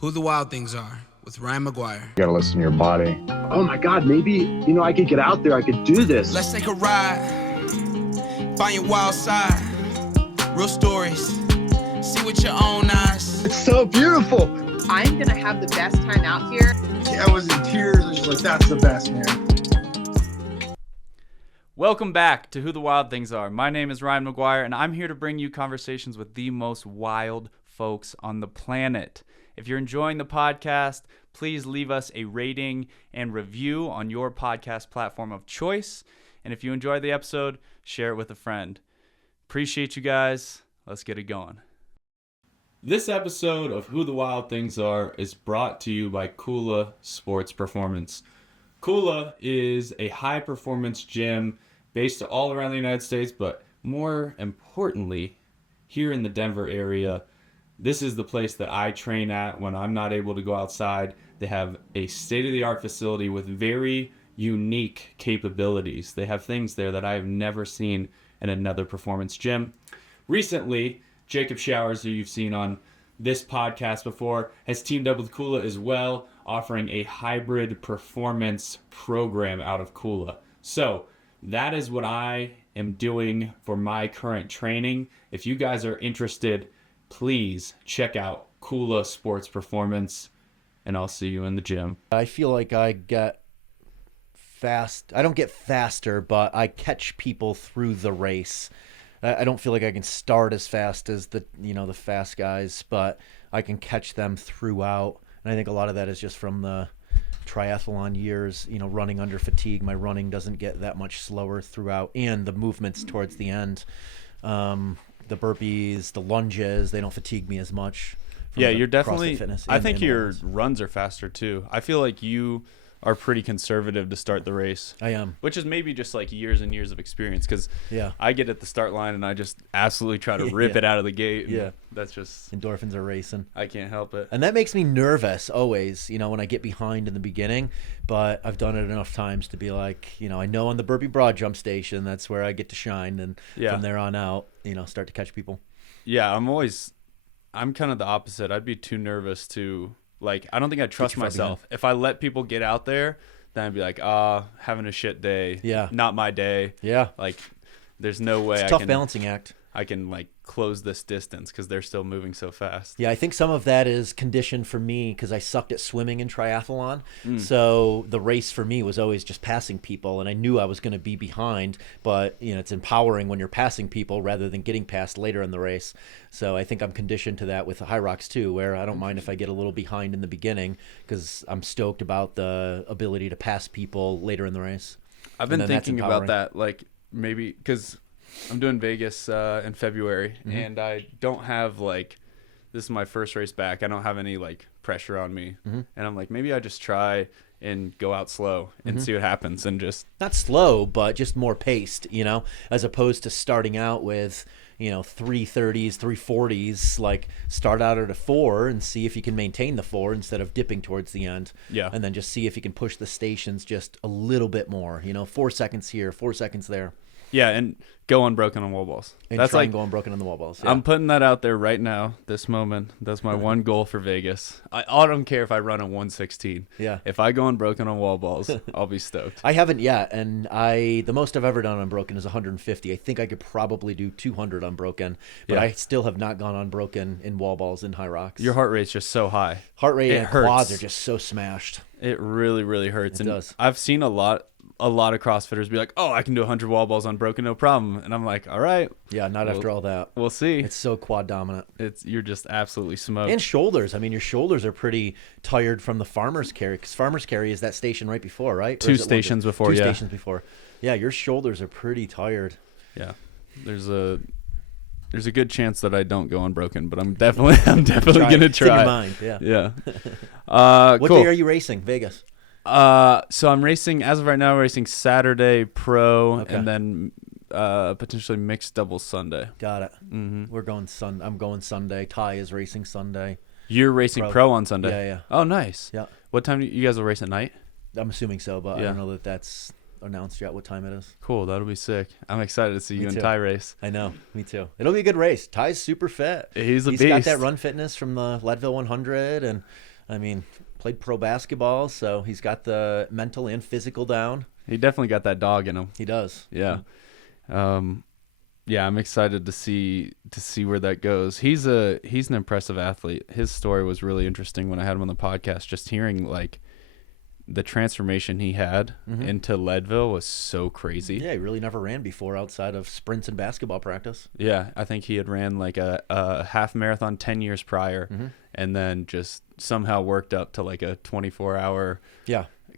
Who the Wild Things Are with Ryan McGuire. You gotta listen to your body. Oh my God, maybe, I could get out there, I could do this. Let's take a ride, find your wild side, real stories, see with your own eyes. It's so beautiful. I'm gonna have the best time out here. I was in tears. I was just like, that's the best, man. Welcome back to Who the Wild Things Are. My name is Ryan McGuire, and I'm here to bring you conversations with the most wild folks on the planet. If you're enjoying the podcast, please leave us a rating and review on your podcast platform of choice. And if you enjoyed the episode, share it with a friend. Appreciate you guys. Let's get it going. This episode of Who the Wild Things Are is brought to you by Kula Sports Performance. Kula is a high-performance gym based all around the United States, but more importantly, here in the Denver area. This is the place that I train at when I'm not able to go outside. They have a state-of-the-art facility with very unique capabilities. They have things there that I have never seen in another performance gym. Recently, Jacob Showers, who you've seen on this podcast before, has teamed up with Kula as well, offering a hybrid performance program out of Kula. So that is what I am doing for my current training. If you guys are interested, please check out Kula Sports Performance, and I'll see you in the gym. I feel like I get fast. I don't get faster, but I catch people through the race. I don't feel like I can start as fast as the fast guys, but I can catch them throughout. And I think a lot of that is just from the triathlon years, running under fatigue. My running doesn't get that much slower throughout, and the movements towards the end. The burpees, the lunges, they don't fatigue me as much. Yeah, you're definitely, I think your runs. runs are faster too. I feel like you are pretty conservative to start the race. I am. Which is maybe just like years and years of experience, because I get at the start line and I just absolutely try to rip it out of the gate. And that's just... endorphins are racing. I can't help it. And that makes me nervous always, when I get behind in the beginning. But I've done it enough times to be like, I know on the burpee broad jump station, that's where I get to shine. And from there on out, start to catch people. Yeah, I'm kind of the opposite. I'd be too nervous to... I don't think I'd trust myself. If I let people get out there, then I'd be like, having a shit day. Yeah. Not my day. Yeah. There's no way it's a tough balancing act. I can close this distance because they're still moving so fast. Yeah, I think some of that is conditioned for me because I sucked at swimming in triathlon. So the race for me was always just passing people, and I knew I was going to be behind. But it's empowering when you're passing people rather than getting past later in the race. So I think I'm conditioned to that with the high rocks too, where I don't mind if I get a little behind in the beginning because I'm stoked about the ability to pass people later in the race. I've been thinking about that, maybe because I'm doing Vegas in February, and I don't have this is my first race back. I don't have any pressure on me, and I'm like, maybe I just try and go out slow and see what happens, and just not slow, but just more paced, as opposed to starting out with 3:30s, 3:40s. Start out at a 4 and see if you can maintain the 4 instead of dipping towards the end. Yeah, and then just see if you can push the stations just a little bit more. 4 seconds here, 4 seconds there. Yeah, and go unbroken on wall balls. And that's go unbroken on the wall balls. Yeah. I'm putting that out there right now, this moment. That's my one goal for Vegas. I don't care if I run a 1:16. Yeah. If I go unbroken on wall balls, I'll be stoked. I haven't yet, and the most I've ever done unbroken is 150. I think I could probably do 200 unbroken, but I still have not gone unbroken in wall balls in high rocks. Your heart rate's just so high. Heart rate and quads are just so smashed. It really, really hurts. It does. I've seen a lot of CrossFitters be like, "Oh, I can do 100 wall balls unbroken, no problem." And I'm like, "All right." Yeah, not after all that. We'll see. It's so quad dominant. You're just absolutely smoked. And shoulders. I mean, your shoulders are pretty tired from the farmer's carry, because farmer's carry is that station right before, right? Two stations before. Two stations before. Yeah, your shoulders are pretty tired. Yeah, there's a good chance that I don't go unbroken, but I'm definitely gonna try. It's in your mind. Yeah. Yeah. What cool. day are you racing? Vegas. So I'm racing as of right now. Racing Saturday pro, and then potentially mixed doubles Sunday. Got it. We're going I'm going Sunday. Ty is racing Sunday. You're racing pro on Sunday. Yeah. Oh, nice. Yeah. What time do you guys will race at night? I'm assuming so, but I don't know that that's announced yet what time it is. Cool. That'll be sick. I'm excited to see you in too. Ty race. I know. Me too. It'll be a good race. Ty's super fit. He's got beast. that run fitness from the Leadville 100, and I mean, played pro basketball, so he's got the mental and physical down. He definitely got that dog in him. He does. Yeah. Yeah, I'm excited to see where that goes. He's an impressive athlete. His story was really interesting when I had him on the podcast. Just hearing like the transformation he had into Leadville was so crazy. Yeah, he really never ran before outside of sprints and basketball practice. Yeah, I think he had ran like a half marathon 10 years prior, and then just somehow worked up to like a 24-hour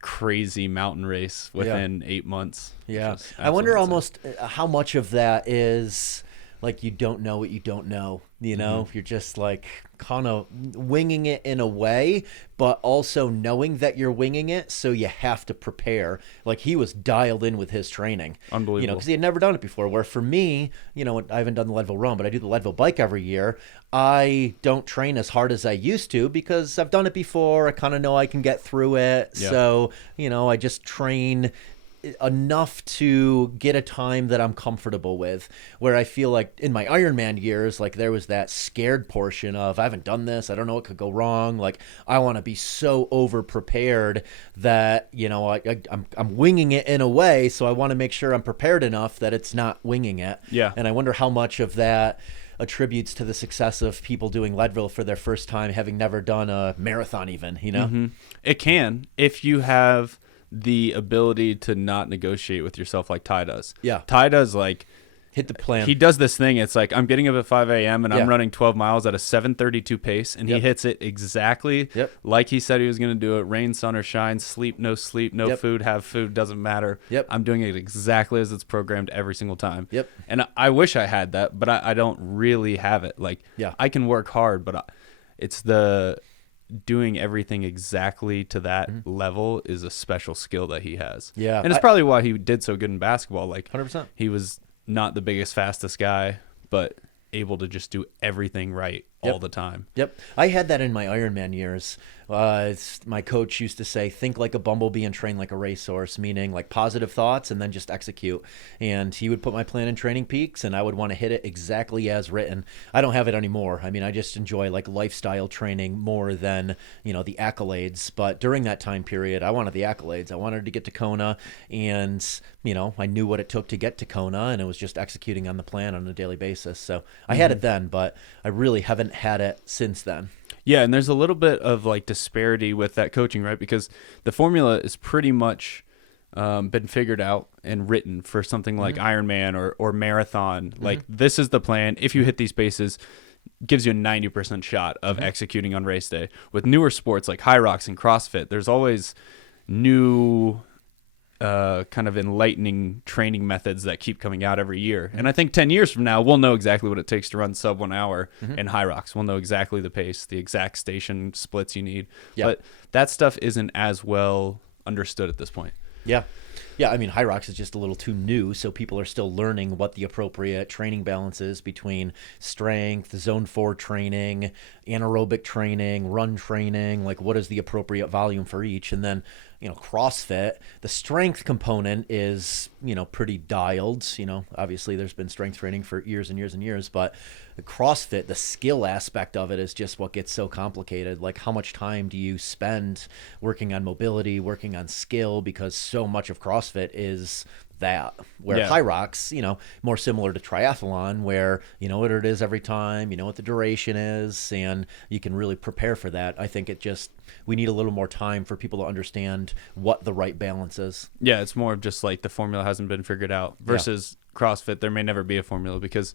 crazy mountain race within 8 months. Yeah. I wonder almost how much of that is like you don't know what you don't know, you know? You're just like kind of winging it in a way, but also knowing that you're winging it, so you have to prepare. Like he was dialed in with his training. Unbelievable. You know, because he had never done it before, where for me, you know, I haven't done the Leadville Run, but I do the Leadville Bike every year. I don't train as hard as I used to because I've done it before. I kind of know I can get through it. Yeah. So, you know, I just train enough to get a time that I'm comfortable with, where I feel like in my Ironman years, like there was that scared portion of I haven't done this, I don't know what could go wrong, like I want to be so over prepared that, you know, I'm winging it in a way, so I want to make sure I'm prepared enough that it's not winging it. Yeah. And I wonder how much of that attributes to the success of people doing Leadville for their first time, having never done a marathon even, you know? It can, if you have the ability to not negotiate with yourself like Ty does. Yeah. Ty does like hit the plan. He does this thing. It's like I'm getting up at 5 a.m. and I'm Yeah. running 12 miles at a 7:32 pace, and he Yep. hits it exactly Yep. like he said he was going to do it. Rain, sun, or shine, sleep, no Yep. food, have food, doesn't matter. Yep. I'm doing it exactly as it's programmed every single time. Yep. And I wish I had that, but I don't really have it. Like, Yeah. I can work hard, but it's the doing everything exactly to that level is a special skill that he has. Yeah. And it's probably why he did so good in basketball. Like, 100%. he was not the biggest, fastest guy, but able to just do everything right all the time. Yep. I had that in my Ironman years. My coach used to say, think like a bumblebee and train like a racehorse, meaning like positive thoughts and then just execute. And he would put my plan in Training Peaks and I would want to hit it exactly as written. I don't have it anymore. I mean, I just enjoy like lifestyle training more than, you know, the accolades. But during that time period, I wanted the accolades. I wanted to get to Kona, and, you know, I knew what it took to get to Kona, and it was just executing on the plan on a daily basis. So I had it then, but I really haven't had it since then. Yeah, and there's a little bit of like disparity with that coaching, right? Because the formula is pretty much been figured out and written for something like Ironman or marathon. Like, this is the plan. If you hit these paces, gives you a 90% shot of executing on race day. With newer sports like high rocks and CrossFit, there's always new kind of enlightening training methods that keep coming out every year. And I think 10 years from now, we'll know exactly what it takes to run sub 1 hour in high rocks. We'll know exactly the pace, the exact station splits you need. Yeah. But that stuff isn't as well understood at this point. Yeah. Yeah, I mean, high rocks is just a little too new, so people are still learning what the appropriate training balance is between strength, zone 4 training, anaerobic training, run training, like what is the appropriate volume for each. And then, you know, CrossFit, the strength component is, you know, pretty dialed. You know, obviously there's been strength training for years and years and years, but the CrossFit, the skill aspect of it is just what gets so complicated. Like, how much time do you spend working on mobility, working on skill, because so much of CrossFit is that, where high rocks, you know, more similar to triathlon, where you know what it is every time, you know what the duration is, and you can really prepare for that. I think we need a little more time for people to understand what the right balance is. Yeah, it's more of just like the formula hasn't been figured out versus CrossFit. There may never be a formula because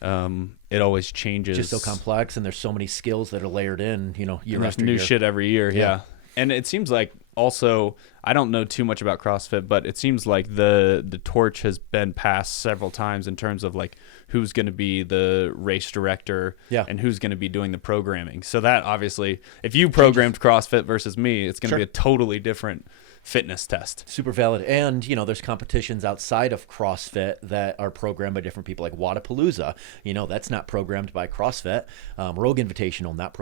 it always changes. Just so complex, and there's so many skills that are layered in, you know, year There's after new year. shit every year. Yeah. And it seems like also, I don't know too much about CrossFit, but it seems like the torch has been passed several times in terms of like who's going to be the race director and who's going to be doing the programming. So that obviously, if you programmed CrossFit versus me, it's going to be a totally different fitness test. Super valid. And, you know, there's competitions outside of CrossFit that are programmed by different people, like Wadapalooza. You know, that's not programmed by CrossFit. Rogue Invitational, not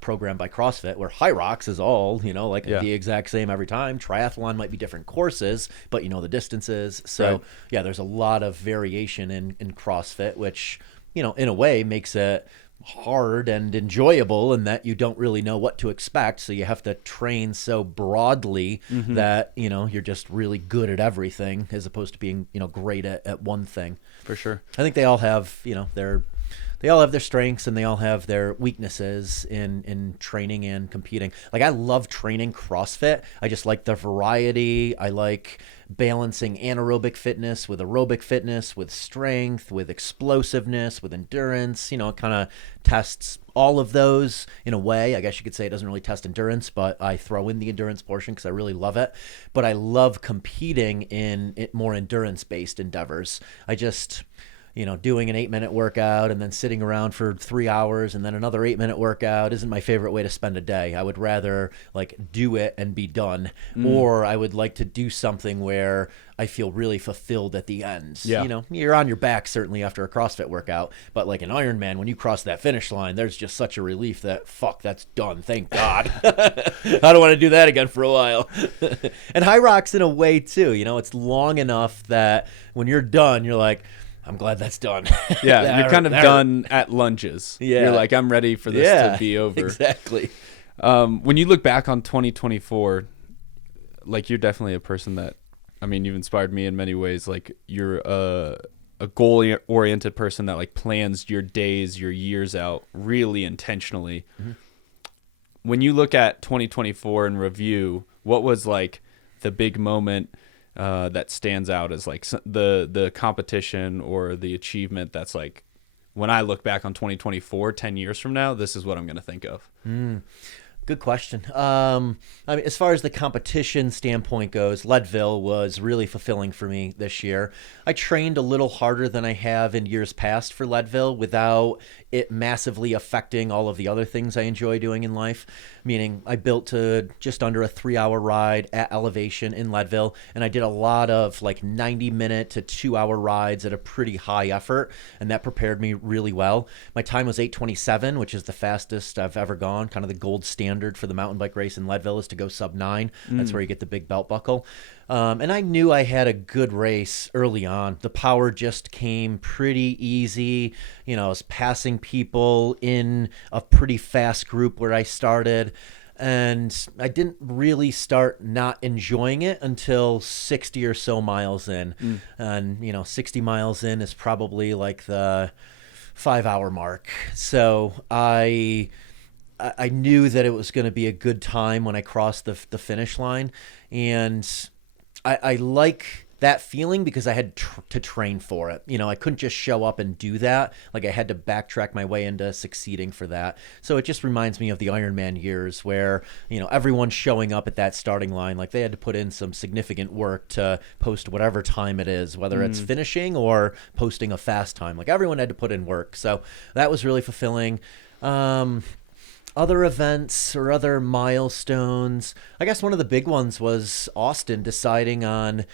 programmed by CrossFit, where High Rocks is all, like Yeah. the exact same every time. Triathlon might be different courses, but the distances. So Right. yeah, there's a lot of variation in CrossFit, which, in a way makes it hard and enjoyable in that you don't really know what to expect. So you have to train so broadly that, you're just really good at everything as opposed to being, great at one thing. For sure. I think they all have, they all have their strengths and they all have their weaknesses in training and competing. Like, I love training CrossFit. I just like the variety. I like balancing anaerobic fitness with aerobic fitness, with strength, with explosiveness, with endurance. It kind of tests all of those in a way. I guess you could say it doesn't really test endurance, but I throw in the endurance portion because I really love it. But I love competing in more endurance-based endeavors. I just... doing an 8-minute workout and then sitting around for 3 hours and then another 8-minute workout isn't my favorite way to spend a day. I would rather do it and be done. Or I would like to do something where I feel really fulfilled at the end. Yeah. You're on your back certainly after a CrossFit workout, but like an Ironman, when you cross that finish line, there's just such a relief that that's done. Thank God. I don't want to do that again for a while. And High Rocks in a way too, it's long enough that when you're done, you're like, I'm glad that's done. Yeah, you're kind of done at lunges. Yeah. You're like, I'm ready for this to be over. Exactly. When you look back on 2024, like, you're definitely a person that, you've inspired me in many ways. Like, you're a goal-oriented person that, like, plans your days, your years out really intentionally. Mm-hmm. When you look at 2024 in review, what was, like, the big moment that stands out as like the competition or the achievement that's like, when I look back on 2024, 10 years from now, this is what I'm going to think of? Good question. As far as the competition standpoint goes, Leadville was really fulfilling for me this year. I trained a little harder than I have in years past for Leadville without it massively affecting all of the other things I enjoy doing in life. Meaning, I built to just under a 3-hour ride at elevation in Leadville, and I did a lot of like 90-minute to 2-hour rides at a pretty high effort, and that prepared me really well. My time was 8:27, which is the fastest I've ever gone. Kind of the gold standard for the mountain bike race in Leadville is to go sub 9. That's where you get the big belt buckle. And I knew I had a good race early on. The power just came pretty easy. I was passing people in a pretty fast group where I started. And I didn't really start not enjoying it until 60 or so miles in. And, 60 miles in is probably like the 5-hour mark. So I knew that it was going to be a good time when I crossed the finish line. And I like that feeling because I had to train for it. I couldn't just show up and do that. Like, I had to backtrack my way into succeeding for that. So it just reminds me of the Ironman years where, everyone's showing up at that starting line. Like, they had to put in some significant work to post whatever time it is, whether it's finishing or posting a fast time. Like, everyone had to put in work. So that was really fulfilling. Other events or other milestones, I guess one of the big ones was Austin deciding on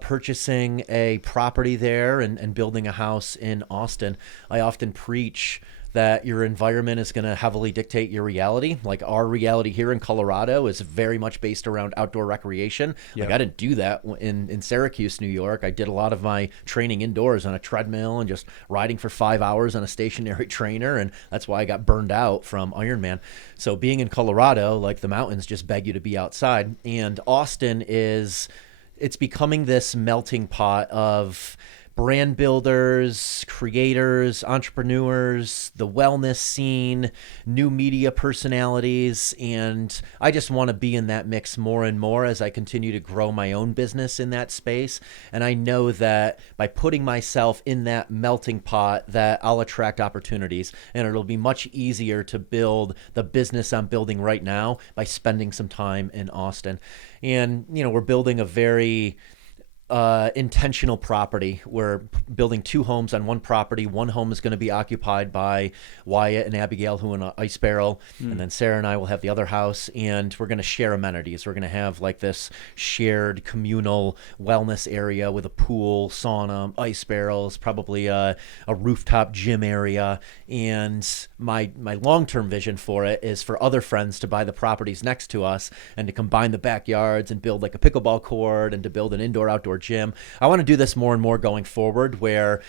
purchasing a property there and building a house in Austin. I often preach that your environment is going to heavily dictate your reality. Like, our reality here in Colorado is very much based around outdoor recreation. Yeah. Like, I didn't do that in Syracuse, New York. I did a lot of my training indoors on a treadmill and just riding for 5 hours on a stationary trainer. And that's why I got burned out from Ironman. So being in Colorado, like, the mountains just beg you to be outside. And Austin it's becoming this melting pot of brand builders, creators, entrepreneurs, the wellness scene, new media personalities, and I just want to be in that mix more and more as I continue to grow my own business in that space. And I know that by putting myself in that melting pot that I'll attract opportunities, and it'll be much easier to build the business I'm building right now by spending some time in Austin. And, we're building a very intentional property. We're building 2 homes on one property. One home is going to be occupied by Wyatt and Abigail, who own an ice barrel, and then Sarah and I will have the other house, and we're going to share amenities. We're going to have like this shared communal wellness area with a pool, sauna, ice barrels, probably a rooftop gym area. And my long-term vision for it is for other friends to buy the properties next to us and to combine the backyards and build like a pickleball court and to build an indoor-outdoor gym. I want to do this more and more going forward, where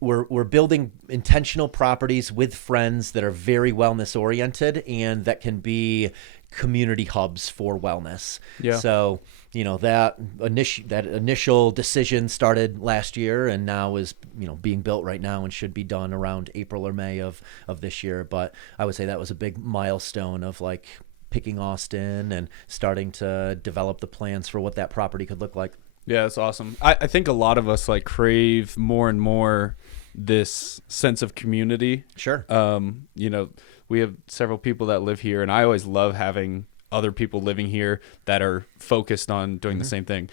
we're building intentional properties with friends that are very wellness oriented and that can be community hubs for wellness. Yeah. So, that initial decision started last year and now is, being built right now and should be done around April or May of this year. But I would say that was a big milestone of like picking Austin and starting to develop the plans for what that property could look like. Yeah, that's awesome. I think a lot of us like crave more and more this sense of community. Sure. We have several people that live here, and I always love having other people living here that are focused on doing the same thing.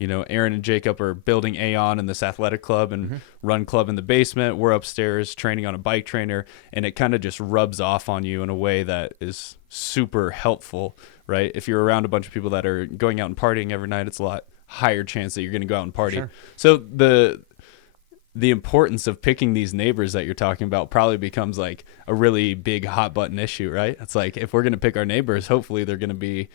Aaron and Jacob are building Aeon in this athletic club and run club in the basement. We're upstairs training on a bike trainer, and it kind of just rubs off on you in a way that is super helpful, right? If you're around a bunch of people that are going out and partying every night, it's a lot higher chance that you're going to go out and party. Sure. So the importance of picking these neighbors that you're talking about probably becomes like a really big hot button issue, right? It's like, if we're going to pick our neighbors, hopefully they're going to be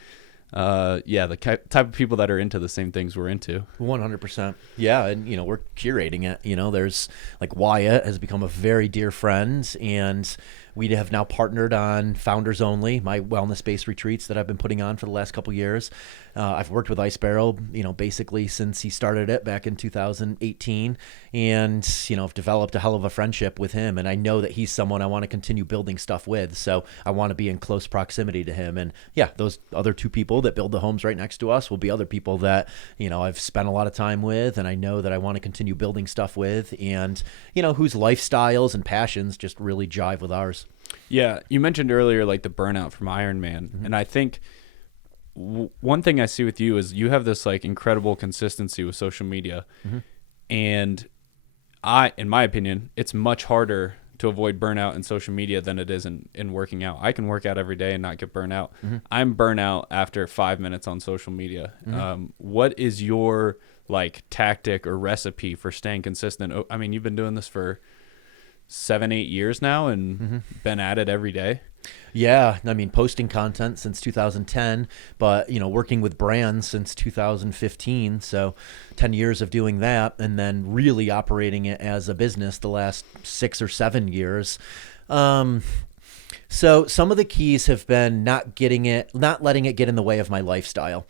the type of people that are into the same things we're into. 100%. Yeah. And, we're curating it. There's like Wyatt has become a very dear friend, and we have now partnered on Founders Only, my wellness-based retreats that I've been putting on for the last couple of years. I've worked with Ice Barrel, basically since he started it back in 2018, and, I've developed a hell of a friendship with him, and I know that he's someone I want to continue building stuff with, so I want to be in close proximity to him. And yeah, those other 2 people that build the homes right next to us will be other people that, I've spent a lot of time with, and I know that I want to continue building stuff with, and, whose lifestyles and passions just really jive with ours. Yeah, you mentioned earlier like the burnout from Iron Man, and I think one thing I see with you is you have this like incredible consistency with social media, and in my opinion, it's much harder to avoid burnout in social media than it is in working out. I can work out every day and not get burnt out. I'm burnt out after 5 minutes on social media. What is your like tactic or recipe for staying consistent? I mean, you've been doing this for 7-8 years now and been at it every day. Yeah, I mean, posting content since 2010, but working with brands since 2015, so 10 years of doing that, and then really operating it as a business the last 6 or 7 years. So some of the keys have been not letting it get in the way of my lifestyle,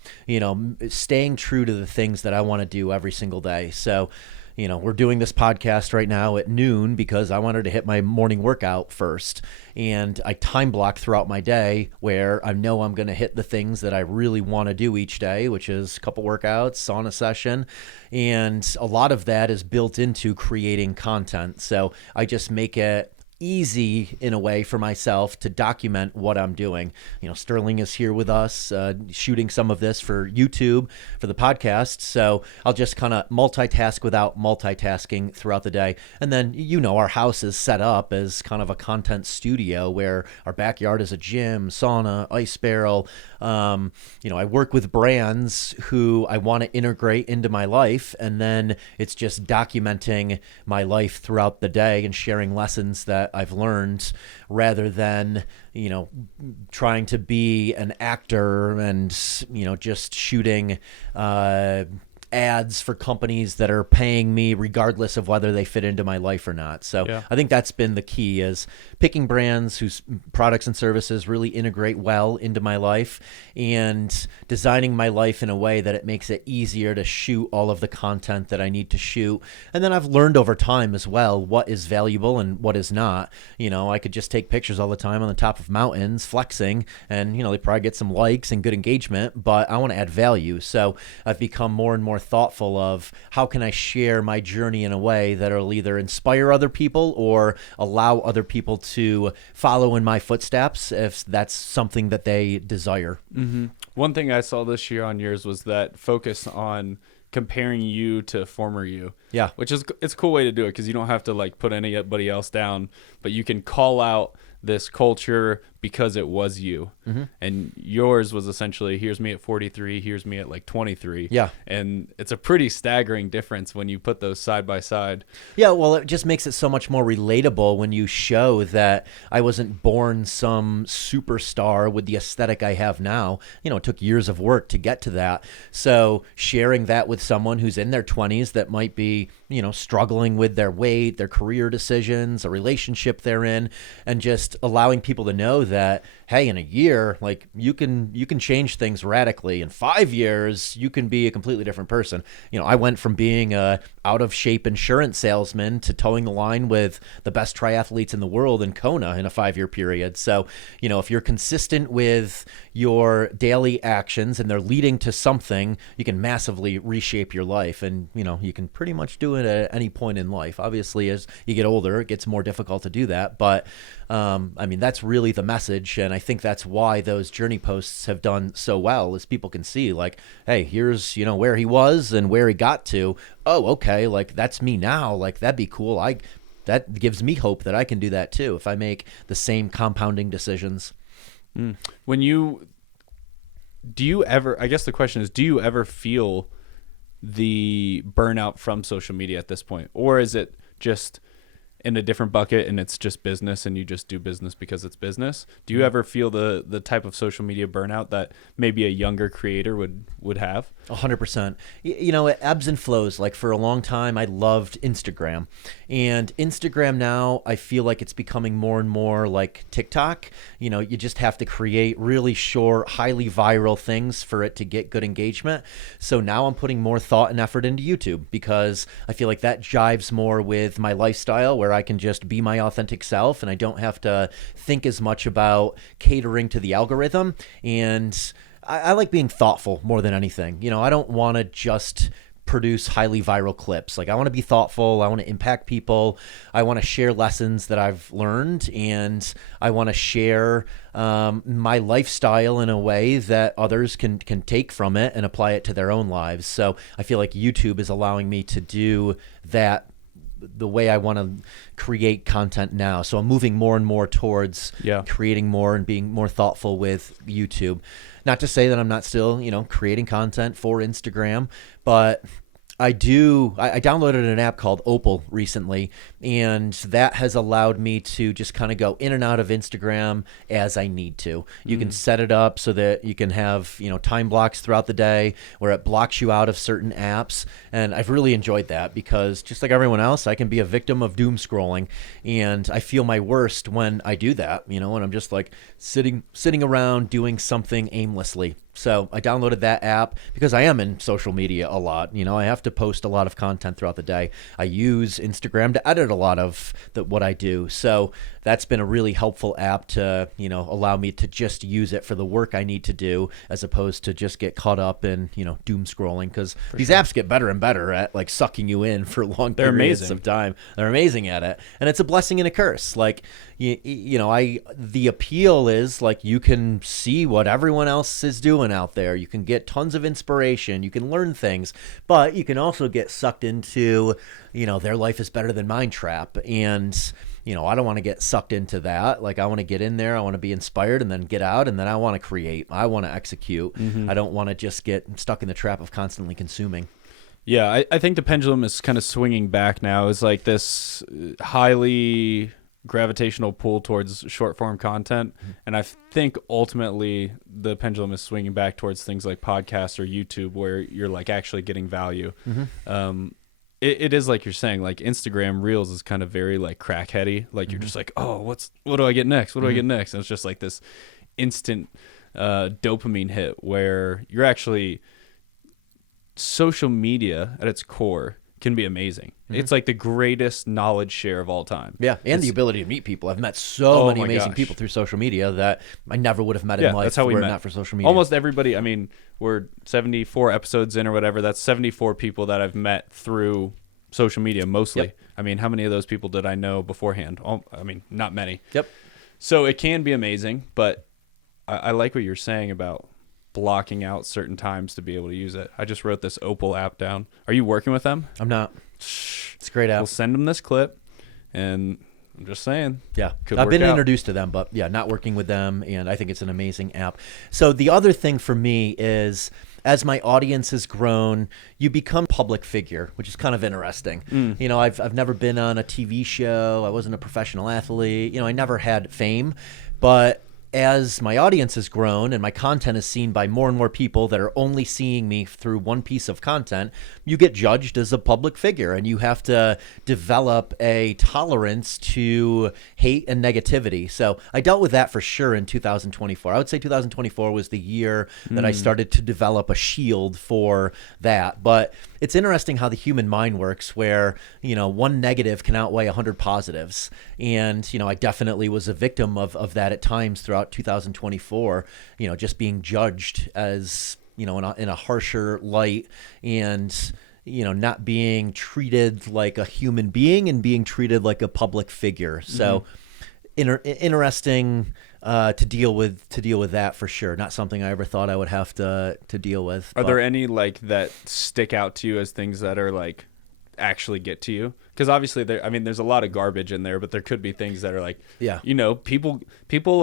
staying true to the things that I want to do every single day. So we're doing this podcast right now at noon because I wanted to hit my morning workout first. And I time block throughout my day where I know I'm going to hit the things that I really want to do each day, which is a couple workouts, sauna session. And a lot of that is built into creating content. So I just make it easy in a way for myself to document what I'm doing. Sterling is here with us shooting some of this for YouTube for the podcast. So I'll just kind of multitask without multitasking throughout the day. And then, our house is set up as kind of a content studio where our backyard is a gym, sauna, ice barrel. I work with brands who I want to integrate into my life. And then it's just documenting my life throughout the day and sharing lessons that I've learned rather than, trying to be an actor and, just shooting ads for companies that are paying me regardless of whether they fit into my life or not. So yeah. I think that's been the key, is picking brands whose products and services really integrate well into my life and designing my life in a way that it makes it easier to shoot all of the content that I need to shoot. And then I've learned over time as well what is valuable and what is not. I could just take pictures all the time on the top of mountains flexing and, they probably get some likes and good engagement, but I want to add value. So I've become more and more thoughtful of how can I share my journey in a way that will either inspire other people or allow other people to follow in my footsteps if that's something that they desire. One thing I saw this year on yours was that focus on comparing you to former you. Yeah. Which is, it's a cool way to do it because you don't have to like put anybody else down, but you can call out this culture because it was you. And yours was essentially, here's me at 43, here's me at like 23. Yeah. And it's a pretty staggering difference when you put those side by side. Yeah, well, it just makes it so much more relatable when you show that I wasn't born some superstar with the aesthetic I have now. You know, it took years of work to get to that. So sharing that with someone who's in their 20s that might be, you know, struggling with their weight, their career decisions, a relationship they're in, and just allowing people to know that, hey, in a year, like you can change things radically. In 5 years, you can be a completely different person. You know, I went from being a out of shape insurance salesman to towing the line with the best triathletes in the world in Kona in a 5-year period. So, you know, if you're consistent with your daily actions and they're leading to something, you can massively reshape your life. And, you know, you can pretty much do it at any point in life. Obviously, as you get older, it gets more difficult to do that. But I mean, that's really the message. And I think that's why those journey posts have done so well, is people can see like, hey, here's, you know, where he was and where he got to. Oh, okay. Like that's me now. Like that'd be cool. That gives me hope that I can do that too if I make the same compounding decisions. When do you ever, I guess the question is, do you ever feel the burnout from social media at this point? Or is it just in a different bucket and it's just business and you just do business because it's business? Do you ever feel the type of social media burnout that maybe a younger creator would have? 100%. You know, it ebbs and flows. Like for a long time, I loved Instagram. And Instagram now, I feel like it's becoming more and more like TikTok. You know, you just have to create really short, highly viral things for it to get good engagement. So now I'm putting more thought and effort into YouTube because I feel like that jives more with my lifestyle, where I can just be my authentic self and I don't have to think as much about catering to the algorithm. And I like being thoughtful more than anything. You know, I don't want to just produce highly viral clips. Like I want to be thoughtful. I want to impact people. I want to share lessons that I've learned, and I want to share my lifestyle in a way that others can take from it and apply it to their own lives. So I feel like YouTube is allowing me to do that the way I want to create content now. So I'm moving more and more towards creating more and being more thoughtful with YouTube. Not to say that I'm not still, you know, creating content for Instagram, but I downloaded an app called Opal recently, and that has allowed me to just kind of go in and out of Instagram as I need to. You can set it up so that you can have, you know, time blocks throughout the day where it blocks you out of certain apps. And I've really enjoyed that because just like everyone else, I can be a victim of doom scrolling, and I feel my worst when I do that, you know, when I'm just like sitting around doing something aimlessly. So I downloaded that app because I am in social media a lot. You know, I have to post a lot of content throughout the day. I use Instagram to edit a lot of what I do. So that's been a really helpful app to, you know, allow me to just use it for the work I need to do as opposed to just get caught up in, you know, doom scrolling, because these apps get better and better at like sucking you in for long periods of time. They're amazing at it. And it's a blessing and a curse. Like, you know, the appeal is like you can see what everyone else is doing out there. You can get tons of inspiration. You can learn things, but you can also get sucked into, you know, their life is better than mine trap. And, you know, I don't want to get sucked into that. Like I want to get in there. I want to be inspired and then get out, and then I want to create. I want to execute. I don't want to just get stuck in the trap of constantly consuming. Yeah, I think the pendulum is kind of swinging back now. It's like this highly gravitational pull towards short form content, and I think ultimately the pendulum is swinging back towards things like podcasts or YouTube, where you're like actually getting value. It is like you're saying, like Instagram Reels is kind of very like crackheady. Like you're just like, oh, what do I get next? What do I get next? And it's just like this instant dopamine hit where you're actually, social media at its core can be amazing. It's like the greatest knowledge share of all time. Yeah, and the ability to meet people. I've met so many amazing people through social media that I never would have met in life that's how we were it met. not for social media. Almost everybody, I mean, we're 74 episodes in or whatever. That's 74 people that I've met through social media mostly. Yep. I mean, how many of those people did I know beforehand? I mean, not many. Yep. So it can be amazing, but I like what you're saying about blocking out certain times to be able to use it. I just wrote this Opal app down. Are you working with them? I'm not. It's a great app. We'll send them this clip, and I'm just saying. Yeah, Could I've work been out. introduced to them, but yeah, not working with them, and I think it's an amazing app. So the other thing for me is, as my audience has grown, you become a public figure, which is kind of interesting. You know, I've never been on a TV show. I wasn't a professional athlete. You know, I never had fame, but as my audience has grown and my content is seen by more and more people that are only seeing me through one piece of content, you get judged as a public figure, and you have to develop a tolerance to hate and negativity. So I dealt with that for sure in 2024. I would say 2024 was the year that I started to develop a shield for that. But it's interesting how the human mind works, where, you know, one negative can outweigh 100 positives. And, you know, I definitely was a victim of that at times throughout 2024, you know, just being judged as, you know, in a harsher light, and, you know, not being treated like a human being and being treated like a public figure. So interesting to deal with that for sure. Not something I ever thought I would have to deal with. Are there any like that stick out to you as things that are like actually get to you? Because obviously there's a lot of garbage in there, but there could be things that are like, Yeah. you know, people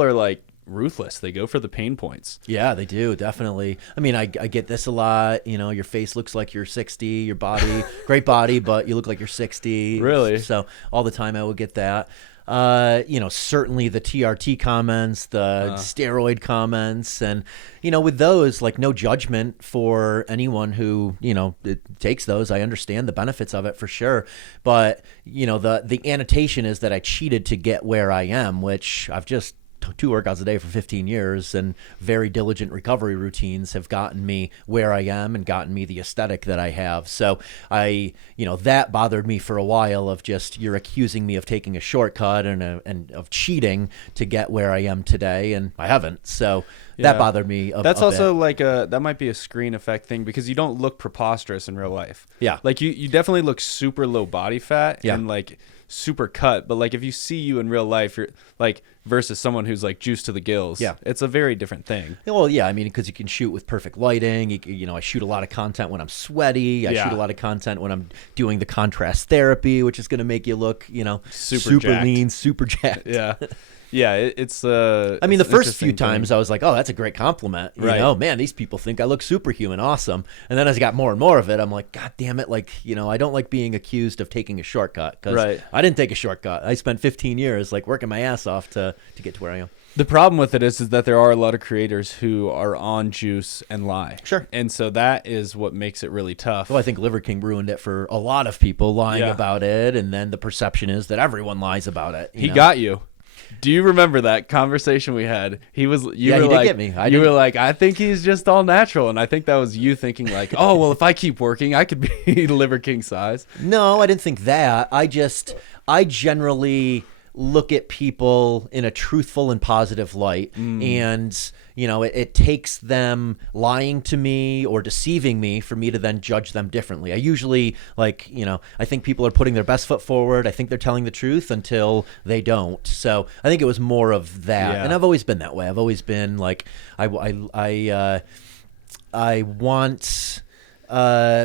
are like ruthless. They go for the pain points. Yeah, they do, definitely. I mean, I get this a lot. You know, your face looks like you're 60, your body, great body, but you look like you're 60. Really? So all the time I would get that. You know, certainly the TRT comments, the steroid comments, and, you know, with those, like, no judgment for anyone who, you know, it takes those. I understand the benefits of it for sure. But, you know, the annotation is that I cheated to get where I am, which I've just 2 workouts a day for 15 years, and very diligent recovery routines have gotten me where I am and gotten me the aesthetic that I have. So you know, that bothered me for a while, of just, you're accusing me of taking a shortcut and of cheating to get where I am today, and I haven't. So that bothered me That's a also bit. like that might be a screen effect thing, because you don't look preposterous in real life. Yeah. Like you definitely look super low body fat Yeah. and like super cut, but like if you see you in real life, you're like, versus someone who's like juiced to the gills. Yeah. It's a very different thing. Well, yeah, I mean, because you can shoot with perfect lighting. You know, I shoot a lot of content when I'm sweaty. I shoot a lot of content when I'm doing the contrast therapy, which is going to make you look, you know, super jacked. lean, super jacked. Yeah. Yeah, it's I mean, it's the an first few interesting times thing. I was like, oh, that's a great compliment. You Right. know, man, these people think I look superhuman. Awesome. And then as I got more and more of it, I'm like, God damn it. Like, you know, I don't like being accused of taking a shortcut, because Right. I didn't take a shortcut. I spent 15 years like working my ass off to get to where I am. The problem with it is that there are a lot of creators who are on juice and lie. Sure. And so that is what makes it really tough. Well, I think Liver King ruined it for a lot of people, lying Yeah. about it. And then the perception is that everyone lies about it. He know? got you. Do you remember that conversation we had? You Yeah, were he did like, get me. I you were didn't- like, I think he's just all natural, and I think that was you thinking like, oh well, if I keep working, I could be Liver King size. No, I didn't think that. I generally look at people in a truthful and positive light. And, you know, it takes them lying to me or deceiving me for me to then judge them differently. I usually, like, you know, I think people are putting their best foot forward. I think they're telling the truth until they don't. So I think it was more of that. Yeah. And I've always been that way. I've always been like, I want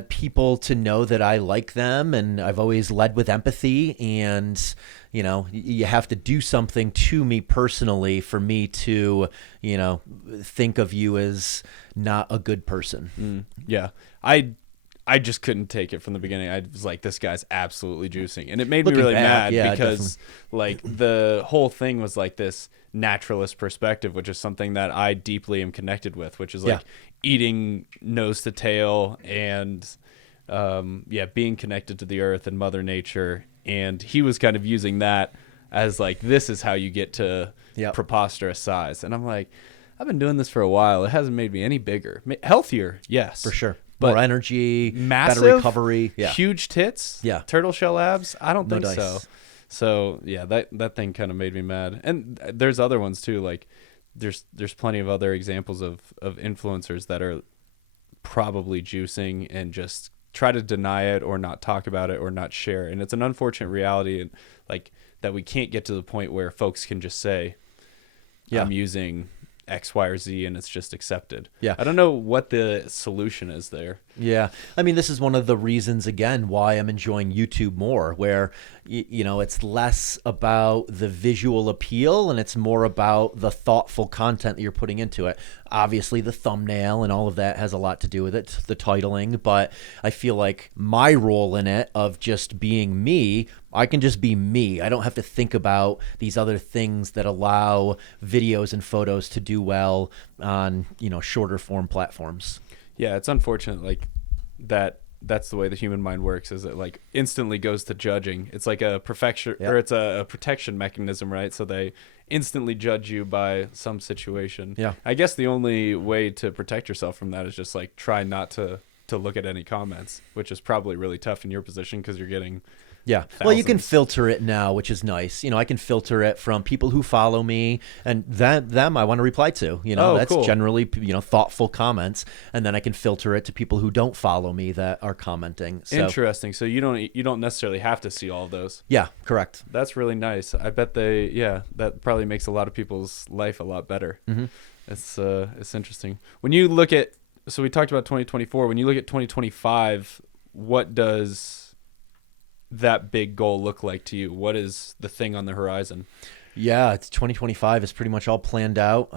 people to know that I like them, and I've always led with empathy. And, you know, you have to do something to me personally for me to, you know, think of you as not a good person. Yeah, I just couldn't take it from the beginning. I was like, this guy's absolutely juicing, and it made me Looking really back, mad yeah, because like the whole thing was like this naturalist perspective, which is something that I deeply am connected with, which is like eating nose to tail and being connected to the earth and Mother Nature. And he was kind of using that as like, this is how you get to preposterous size. And I'm like, I've been doing this for a while. It hasn't made me any bigger. Healthier, yes. For sure. But more energy, massive, better recovery. Yeah. Huge tits, Yeah. turtle shell abs. I don't No think dice. so. So yeah, that thing kind of made me mad. And there's other ones too. Like there's plenty of other examples of influencers that are probably juicing and just try to deny it or not talk about it or not share. And it's an unfortunate reality, and like that we can't get to the point where folks can just say, Yeah. I'm using X, Y, or Z, and it's just accepted. Yeah. I don't know what the solution is there. Yeah. I mean, this is one of the reasons, again, why I'm enjoying YouTube more, where, it's less about the visual appeal and it's more about the thoughtful content that you're putting into it. Obviously, the thumbnail and all of that has a lot to do with it, the titling, but I feel like my role in it of just being me, I can just be me. I don't have to think about these other things that allow videos and photos to do well on, shorter form platforms. Yeah, it's unfortunate that's the way the human mind works, is it like instantly goes to judging. It's like a perfection or it's a protection mechanism, right? So they instantly judge you by some situation. Yeah. I guess the only way to protect yourself from that is just like try not to look at any comments, which is probably really tough in your position because you're getting Yeah. Well, you can thousands. filter it now, which is nice. I can filter it from people who follow me, and them I want to reply to. That's cool. generally, thoughtful comments, and then I can filter it to people who don't follow me that are commenting. So, Interesting. So you don't necessarily have to see all of those. yeah, correct. That's really nice. I bet that probably makes a lot of people's life a lot better. Mm-hmm. It's interesting. When you look at, so we talked about 2024, when you look at 2025, what does that big goal look like to you? What is the thing on the horizon? Yeah, it's 2025 is pretty much all planned out.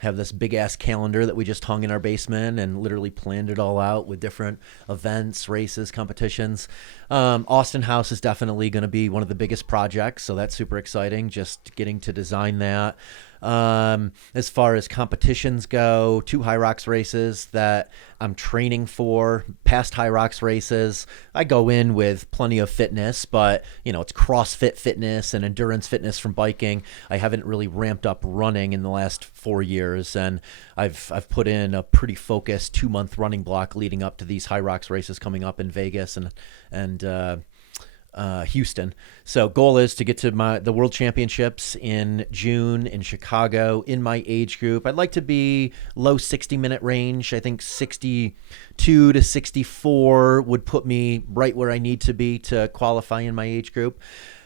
Have this big ass calendar that we just hung in our basement and literally planned it all out with different events, races, competitions. Austin House is definitely going to be one of the biggest projects, so that's super exciting. Just getting to design that. As far as competitions go, 2 High Rocks races that I'm training for, past High Rocks races. I go in with plenty of fitness, but it's CrossFit fitness and endurance fitness from biking. I haven't really ramped up running in the last 4 years, and I've put in a pretty focused 2-month running block leading up to these High Rocks races coming up in Vegas and Houston. So goal is to get to the World Championships in June in Chicago in my age group. I'd like to be low 60-minute range. I think 62 to 64 would put me right where I need to be to qualify in my age group.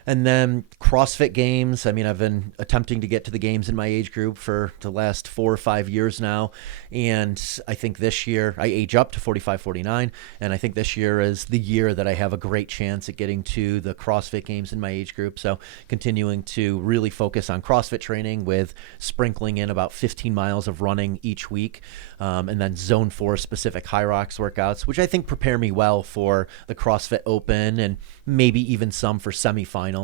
And then CrossFit Games. I mean, I've been attempting to get to the games in my age group for the last 4 or 5 years now. And I think this year, I age up to 45, 49. And I think this year is the year that I have a great chance at getting to the CrossFit Games in my age group. So continuing to really focus on CrossFit training with sprinkling in about 15 miles of running each week. And then Zone 4 specific High Rocks workouts, which I think prepare me well for the CrossFit Open and maybe even some for semifinals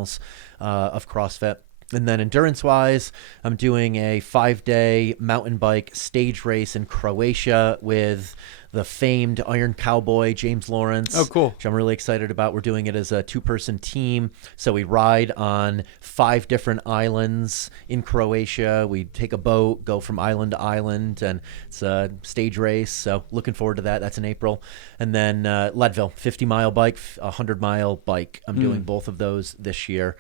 of CrossFit. And then endurance-wise, I'm doing a 5-day mountain bike stage race in Croatia with the famed Iron Cowboy, James Lawrence. Oh, cool. Which I'm really excited about. We're doing it as a 2-person team. So we ride on 5 different islands in Croatia. We take a boat, go from island to island, and it's a stage race. So looking forward to that. That's in April. And then Leadville, 50-mile bike, 100-mile bike. I'm doing both of those this year.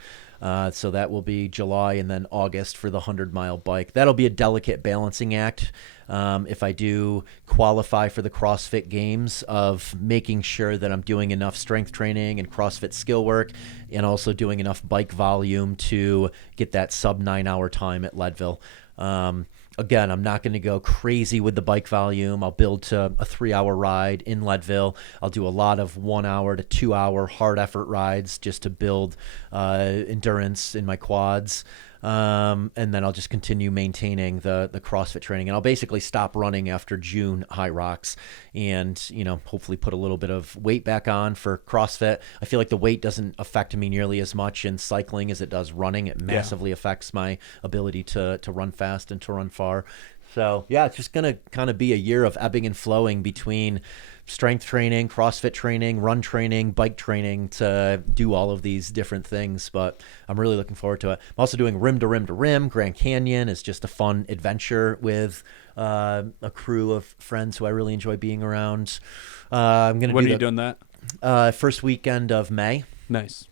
So that will be July and then August for the 100-mile bike. That'll be a delicate balancing act if I do qualify for the CrossFit Games, of making sure that I'm doing enough strength training and CrossFit skill work and also doing enough bike volume to get that sub 9-hour time at Leadville. Again, I'm not going to go crazy with the bike volume. I'll build to a 3-hour ride in Leadville. I'll do a lot of 1-hour to 2-hour hard effort rides just to build endurance in my quads. And then I'll just continue maintaining the CrossFit training. And I'll basically stop running after June High Rocks and, hopefully put a little bit of weight back on for CrossFit. I feel like the weight doesn't affect me nearly as much in cycling as it does running. It massively affects my ability to run fast and to run far. So, yeah, it's just going to kind of be a year of ebbing and flowing between strength training, CrossFit training, run training, bike training to do all of these different things. But I'm really looking forward to it. I'm also doing rim to rim to rim. Grand Canyon is just a fun adventure with a crew of friends who I really enjoy being around. I'm going to When are you doing that? First weekend of May. Nice.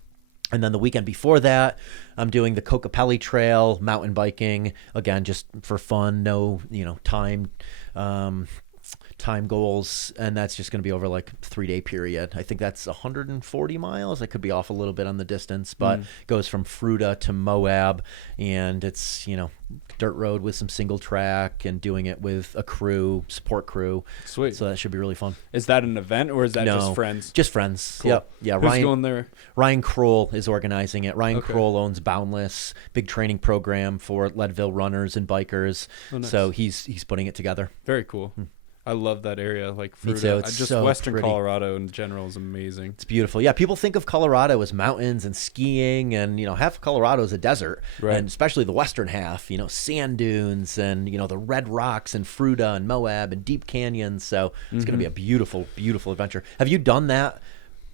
And then the weekend before that, I'm doing the Kokopelli Trail, mountain biking, again, just for fun, no, time time goals, and that's just going to be over like 3-day period. I think that's 140 miles. I could be off a little bit on the distance, but goes from Fruta to Moab, and it's, dirt road with some single track and doing it with a crew, support crew. Sweet. So that should be really fun. Is that an event or is that just friends? Just friends. Cool. Yep. Yeah. Who's going there? Ryan Kroll is organizing it. Ryan Okay. Kroll owns Boundless, big training program for Leadville runners and bikers. Oh, nice. So he's putting it together. Very cool. I love that area. Like Me Fruta. too. It's Just so Western pretty. Colorado in general is amazing. It's beautiful. Yeah, people think of Colorado as mountains and skiing, and half of Colorado is a desert, Right. and especially the western half. Sand dunes and the red rocks and Fruta and Moab and deep canyons. So it's going to be a beautiful, beautiful adventure. Have you done that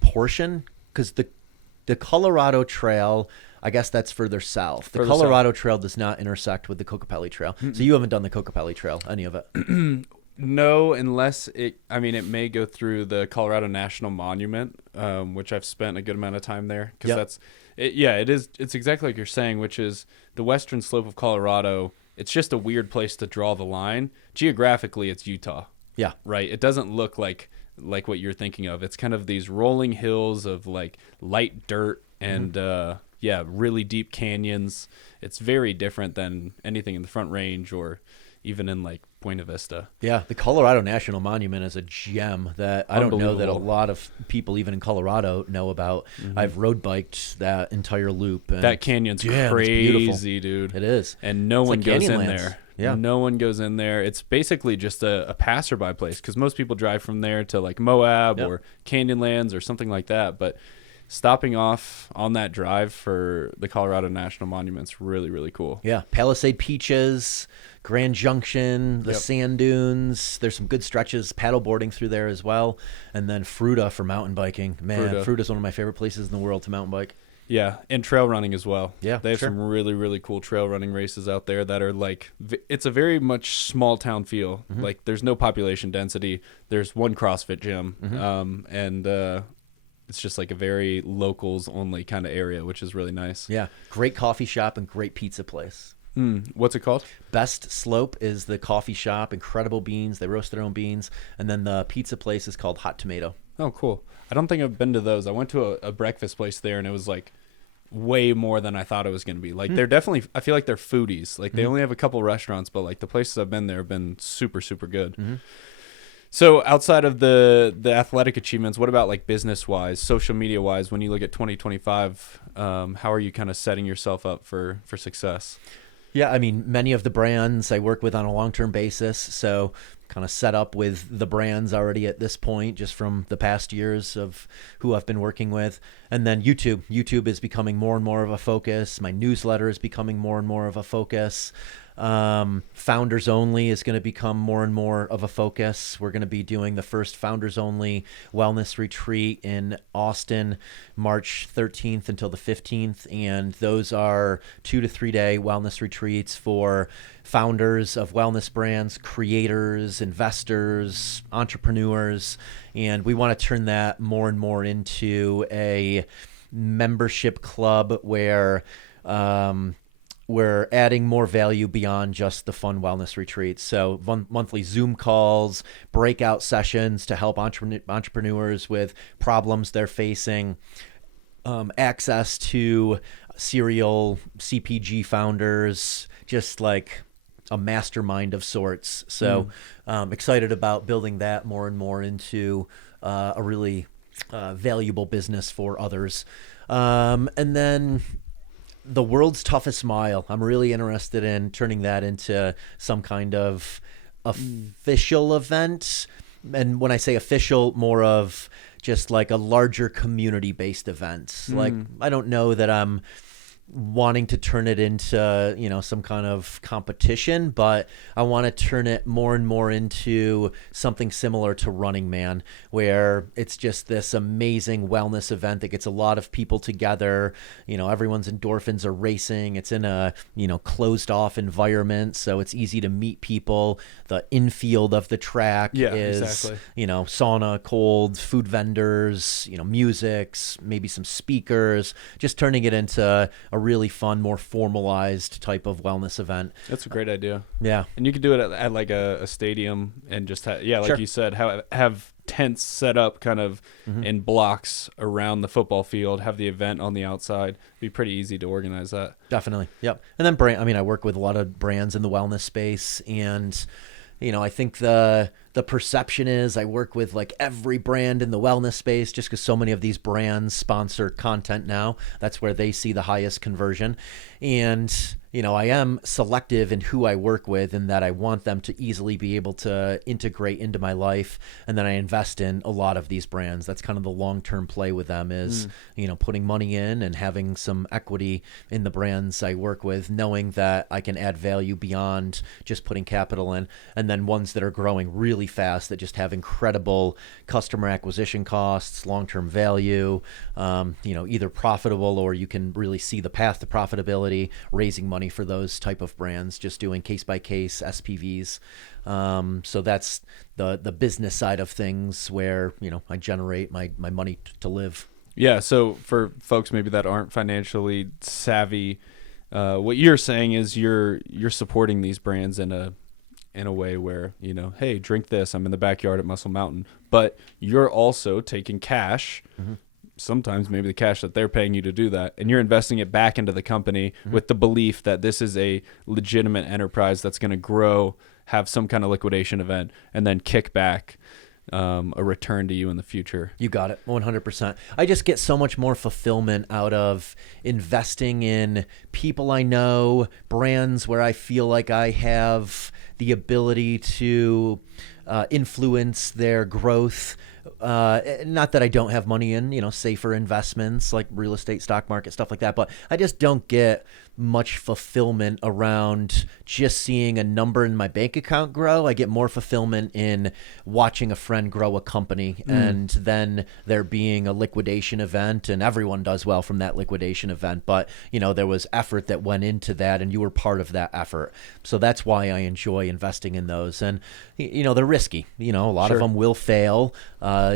portion? Because the Colorado Trail, I guess that's further south. The Further Colorado Trail does not intersect with the Kokopelli Trail, so you haven't done the Kokopelli Trail, any of it. No, unless it may go through the Colorado National Monument, which I've spent a good amount of time there. Because it's exactly like you're saying, which is the western slope of Colorado. It's just a weird place to draw the line. Geographically, it's Utah. Yeah. Right. It doesn't look like what you're thinking of. It's kind of these rolling hills of like light dirt and really deep canyons. It's very different than anything in the Front Range or even in like Buena Vista. Yeah, the Colorado National Monument is a gem that I don't know that a Unbelievable. lot of people, even in Colorado, know about. I've road biked that entire loop. And That canyon's damn, it's beautiful. crazy, dude. It is. And no one like goes in Canyonlands. there. Yeah. No one goes in there. It's basically just a passerby place because most people drive from there to like Moab Yep. or Canyonlands or something like that. But stopping off on that drive for the Colorado National Monument's really, really cool. Yeah, Palisade Peaches, Grand Junction, the Yep. sand dunes. There's some good stretches, paddle boarding through there as well. And then Fruta for mountain biking. Man, Fruta. Fruta's one of my favorite places in the world to mountain bike. Yeah, and trail running as well. Yeah, they have sure. some really, really cool trail running races out there that are like, it's a very much small town feel. Like there's no population density. There's one CrossFit gym, and it's just like a very locals only kind of area, which is really nice. Yeah, great coffee shop and great pizza place. What's it called? Best Slope is the coffee shop, incredible beans. They roast their own beans. And then the pizza place is called Hot Tomato. Oh, cool. I don't think I've been to those. I went to a breakfast place there, and it was like way more than I thought it was going to be. Like they're definitely, I feel like they're foodies. Like they only have a couple restaurants, but like the places I've been there have been super, super good. So outside of the athletic achievements, what about like business wise, social media wise, when you look at 2025, how are you kind of setting yourself up for success? Yeah, I mean, many of the brands I work with on a long-term basis, so kind of set up with the brands already at this point, just from the past years of who I've been working with. And then YouTube. YouTube is becoming more and more of a focus. My newsletter is becoming more and more of a focus. Founders Only is going to become more and more of a focus. We're going to be doing the first Founders Only wellness retreat in Austin, March 13th until the 15th. And those are 2 to 3 day wellness retreats for founders of wellness brands, creators, investors, entrepreneurs. And we want to turn that more and more into a membership club where, we're adding more value beyond just the fun wellness retreats. So monthly Zoom calls, breakout sessions to help entrepreneurs with problems they're facing, access to serial CPG founders, just like a mastermind of sorts. So excited about building that more and more into a really valuable business for others. And then the world's toughest mile. I'm really interested in turning that into some kind of official event. And when I say official, more of just like a larger community-based event. Like, I don't know that I'm wanting to turn it into, some kind of competition, but I want to turn it more and more into something similar to Running Man, where it's just this amazing wellness event that gets a lot of people together. Everyone's endorphins are racing. It's in a, closed off environment, so it's easy to meet people. The infield of the track is, exactly. Sauna, cold, food vendors, musics, maybe some speakers, just turning it into a a really fun, more formalized type of wellness event. That's a great idea. Yeah. And you could do it at like a stadium and just like Sure. you said, have tents set up kind of in blocks around the football field, have the event on the outside. It'd be pretty easy to organize that. Definitely. Yep. And then I work with a lot of brands in the wellness space, and I think the perception is I work with like every brand in the wellness space just because so many of these brands sponsor content now. That's where they see the highest conversion. And, I am selective in who I work with, and that I want them to easily be able to integrate into my life. And then I invest in a lot of these brands. That's kind of the long-term play with them is, putting money in and having some equity in the brands I work with, knowing that I can add value beyond just putting capital in. And then ones that are growing really fast that just have incredible customer acquisition costs, long-term value, either profitable or you can really see the path to profitability, raising money for those type of brands, just doing case-by-case SPVs. So that's the business side of things where, I generate my money to live. Yeah. So for folks maybe that aren't financially savvy, what you're saying is you're supporting these brands in a way where, hey, drink this. I'm in the backyard at Muscle Mountain. But you're also taking cash, sometimes maybe the cash that they're paying you to do that, and you're investing it back into the company with the belief that this is a legitimate enterprise that's going to grow, have some kind of liquidation event, and then kick back a return to you in the future. You got it. 100%. I just get so much more fulfillment out of investing in people I know, brands where I feel like I have the ability to influence their growth. Not that I don't have money in, safer investments like real estate, stock market, stuff like that, but I just don't get much fulfillment around just seeing a number in my bank account grow. I get more fulfillment in watching a friend grow a company and then there being a liquidation event, and everyone does well from that liquidation event. But, there was effort that went into that and you were part of that effort. So that's why I enjoy investing in those. And, they're risky. A lot of them will fail.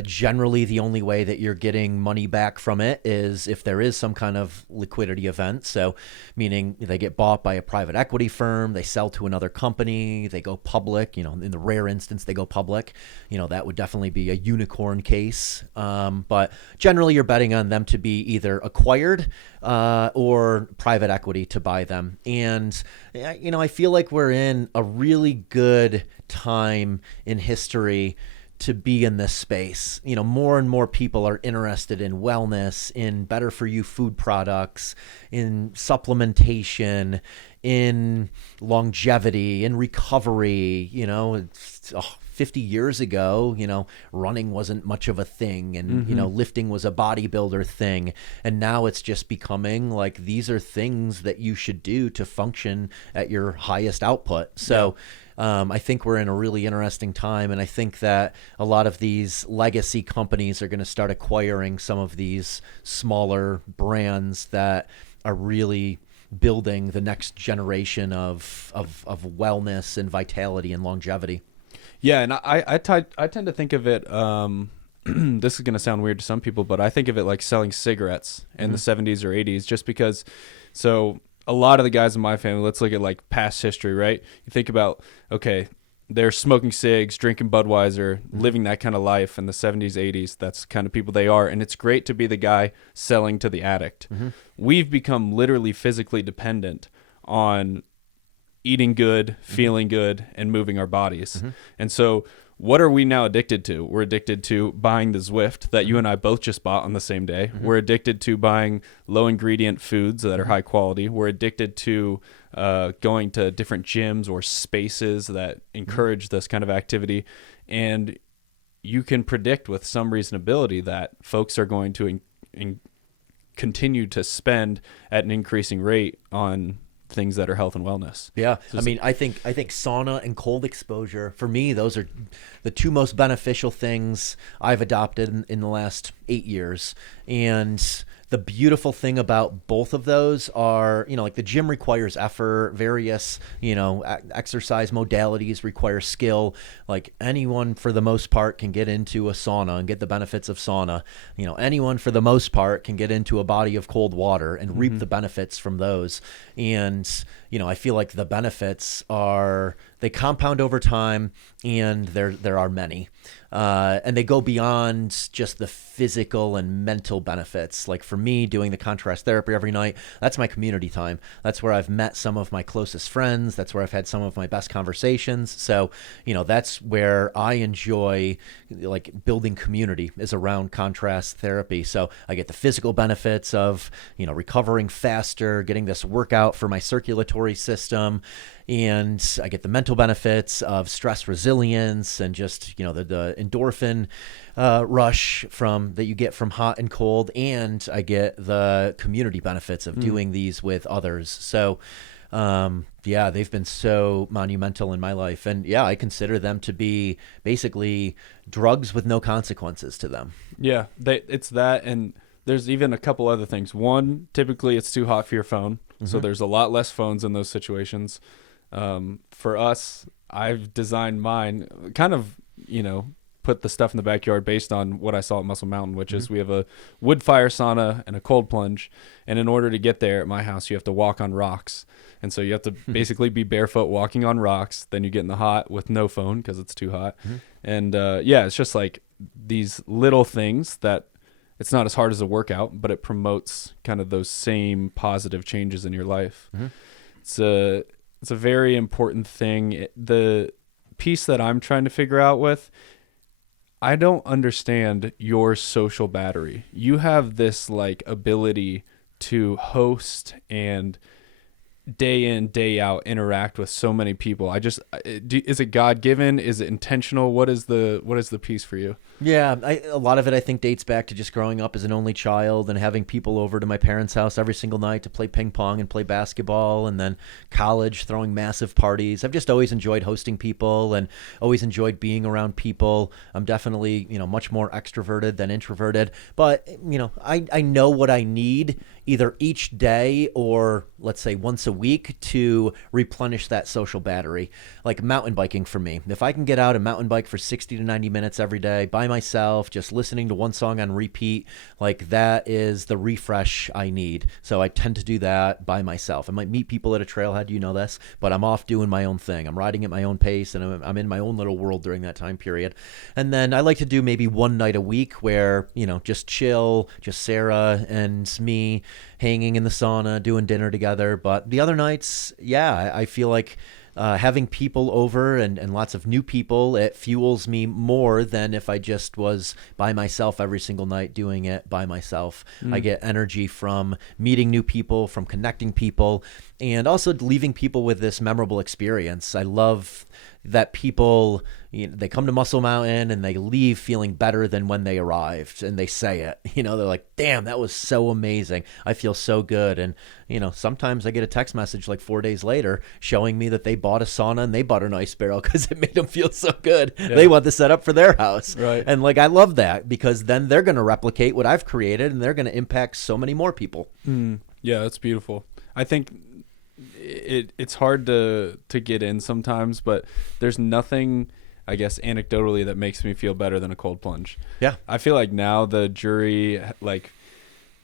Generally, the only way that you're getting money back from it is if there is some kind of liquidity event. So meaning they get bought by a private equity firm, they sell to another company, they go public, in the rare instance they go public, that would definitely be a unicorn case. But generally you're betting on them to be either acquired or private equity to buy them. And, I feel like we're in a really good time in history to be in this space. More and more people are interested in wellness, in better for you food products, in supplementation, in longevity, in recovery. 50 years ago, running wasn't much of a thing, and lifting was a bodybuilder thing, and now it's just becoming like these are things that you should do to function at your highest output. So I think we're in a really interesting time, and I think that a lot of these legacy companies are going to start acquiring some of these smaller brands that are really building the next generation of wellness and vitality and longevity. Yeah, and I tend to think of it, this is going to sound weird to some people, but I think of it like selling cigarettes in the 70s or 80s, just because, so a lot of the guys in my family, let's look at like past history, right? You think about, okay, they're smoking cigs, drinking Budweiser, living that kind of life in the 70s, 80s. That's kind of people they are. And it's great to be the guy selling to the addict. We've become literally physically dependent on eating good, feeling good, and moving our bodies. And so what are we now addicted to? We're addicted to buying the Zwift that you and I both just bought on the same day. We're addicted to buying low ingredient foods that are high quality. We're addicted to going to different gyms or spaces that encourage this kind of activity. And you can predict with some reasonability that folks are going to continue to spend at an increasing rate on things that are health and wellness. Yeah. I mean, I think sauna and cold exposure, for me, those are the two most beneficial things I've adopted in the last 8 years. And the beautiful thing about both of those are, like the gym requires effort, various, exercise modalities require skill. Like anyone for the most part can get into a sauna and get the benefits of sauna. Anyone for the most part can get into a body of cold water and reap the benefits from those. And, I feel like the benefits they compound over time, and there are many. And they go beyond just the physical and mental benefits. Like for me, doing the contrast therapy every night, that's my community time. That's where I've met some of my closest friends. That's where I've had some of my best conversations. So, that's where I enjoy like building community, is around contrast therapy. So I get the physical benefits of, recovering faster, getting this workout for my circulatory system. And I get the mental benefits of stress resilience and just, the endorphin rush that you get from hot and cold. And I get the community benefits of doing these with others. So, they've been so monumental in my life. And I consider them to be basically drugs with no consequences to them. Yeah, it's that. And there's even a couple other things. One, typically it's too hot for your phone. So there's a lot less phones in those situations. For us, I've designed mine kind of, put the stuff in the backyard based on what I saw at Muscle Mountain, which is we have a wood fire sauna and a cold plunge. And in order to get there at my house, you have to walk on rocks. And so you have to basically be barefoot walking on rocks. Then you get in the hot with no phone because it's too hot. And it's just like these little things that it's not as hard as a workout, but it promotes kind of those same positive changes in your life. It's a very important thing. The piece that I'm trying to figure out I don't understand your social battery. You have this like ability to host and day in, day out interact with so many people. Is it God-given? Is it intentional? What is the piece for you? Yeah, a lot of it I think dates back to just growing up as an only child and having people over to my parents' house every single night to play ping pong and play basketball, and then college, throwing massive parties. I've just always enjoyed hosting people and always enjoyed being around people. I'm definitely, much more extroverted than introverted, but, I know what I need either each day or let's say once a week to replenish that social battery. Like mountain biking for me. If I can get out and mountain bike for 60 to 90 minutes every day by myself, just listening to one song on repeat, like that is the refresh I need. So I tend to do that by myself. I might meet people at a trailhead, this, but I'm off doing my own thing. I'm riding at my own pace and I'm in my own little world during that time period. And then I like to do maybe one night a week where, just chill, just Sarah and me hanging in the sauna, doing dinner together. But the other nights, I feel like having people over and lots of new people, it fuels me more than if I just was by myself every single night doing it by myself. I get energy from meeting new people, from connecting people, and also leaving people with this memorable experience. I love that people, they come to Muscle Mountain and they leave feeling better than when they arrived, and they say it, they're like, damn, that was so amazing. I feel so good. And, sometimes I get a text message like 4 days later showing me that they bought a sauna and they bought an ice barrel because it made them feel so good. Yeah. They want to set up for their house. Right. And I love that because then they're going to replicate what I've created and they're going to impact so many more people. Yeah, that's beautiful. I think it's hard to get in sometimes, but there's nothing, I guess, anecdotally that makes me feel better than a cold plunge. Yeah. I feel like now the jury,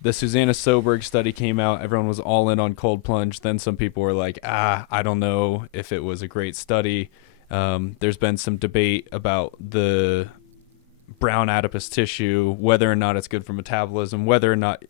the Susanna Soberg study came out, everyone was all in on cold plunge. Then some people were like, I don't know if it was a great study. There's been some debate about the brown adipose tissue, whether or not it's good for metabolism, whether or not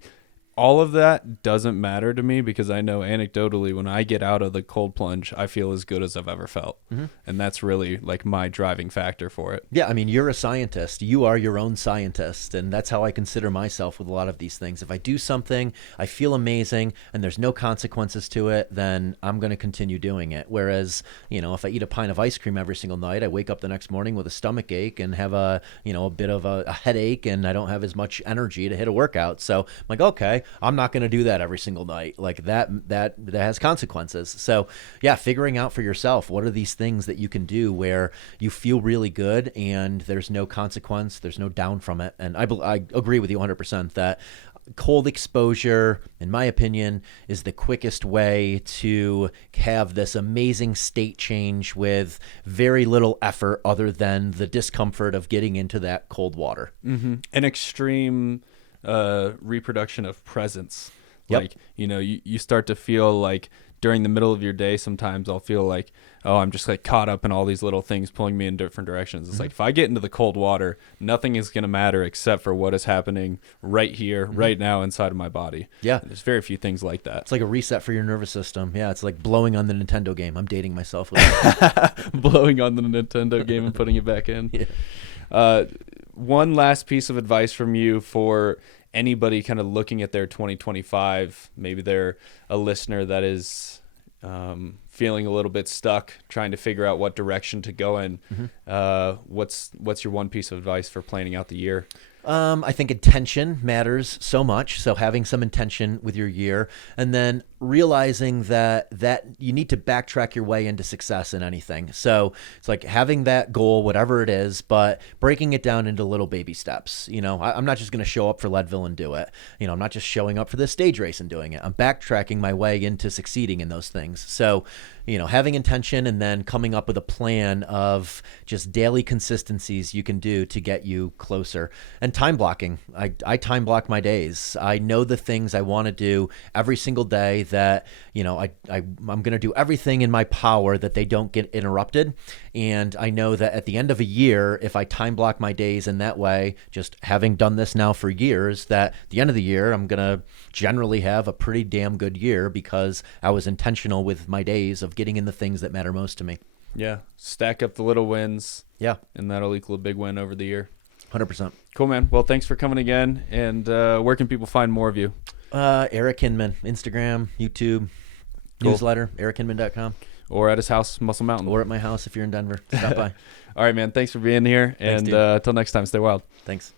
all of that doesn't matter to me because I know anecdotally when I get out of the cold plunge, I feel as good as I've ever felt. And that's really my driving factor for it. Yeah, I mean, you're a scientist. You are your own scientist. And that's how I consider myself with a lot of these things. If I do something, I feel amazing, and there's no consequences to it, then I'm going to continue doing it. Whereas, if I eat a pint of ice cream every single night, I wake up the next morning with a stomach ache and have a bit of a headache, and I don't have as much energy to hit a workout. So I'm like, okay, I'm not going to do that every single night. Like that has consequences. So yeah, figuring out for yourself, what are these things that you can do where you feel really good and there's no consequence, there's no down from it. And I agree with you 100% that cold exposure, in my opinion, is the quickest way to have this amazing state change with very little effort other than the discomfort of getting into that cold water. An extreme reproduction of presence. Yep. Like, you start to feel like during the middle of your day, sometimes I'll feel like, oh, I'm just like caught up in all these little things pulling me in different directions. It's like, if I get into the cold water, nothing is going to matter except for what is happening right here, right now inside of my body. Yeah. And there's very few things like that. It's like a reset for your nervous system. Yeah, it's like blowing on the Nintendo game. I'm dating myself with it. Blowing on the Nintendo game and putting it back in. Yeah. One last piece of advice from you for anybody kind of looking at their 2025. Maybe they're a listener that is feeling a little bit stuck, trying to figure out what direction to go in. What's your one piece of advice for planning out the year? I think intention matters so much. So having some intention with your year, and then realizing that you need to backtrack your way into success in anything. So it's like having that goal, whatever it is, but breaking it down into little baby steps. I'm not just going to show up for Leadville and do it. I'm not just showing up for this stage race and doing it. I'm backtracking my way into succeeding in those things. So, having intention and then coming up with a plan of just daily consistencies you can do to get you closer. And time blocking. I time block my days. I know the things I want to do every single day that, I'm going to do everything in my power that they don't get interrupted. And I know that at the end of a year, if I time block my days in that way, just having done this now for years, that at the end of the year, I'm going to generally have a pretty damn good year because I was intentional with my days of getting in the things that matter most to me. Yeah. Stack up the little wins. Yeah. And that'll equal a big win over the year. 100%. Cool, man. Well, thanks for coming again. And where can people find more of you? Eric Hinman, Instagram, YouTube, newsletter, erichinman.com. Or at his house, Muscle Mountain. Or at my house if you're in Denver. Stop by. All right, man. Thanks for being here. Thanks, and dude. until next time, stay wild. Thanks.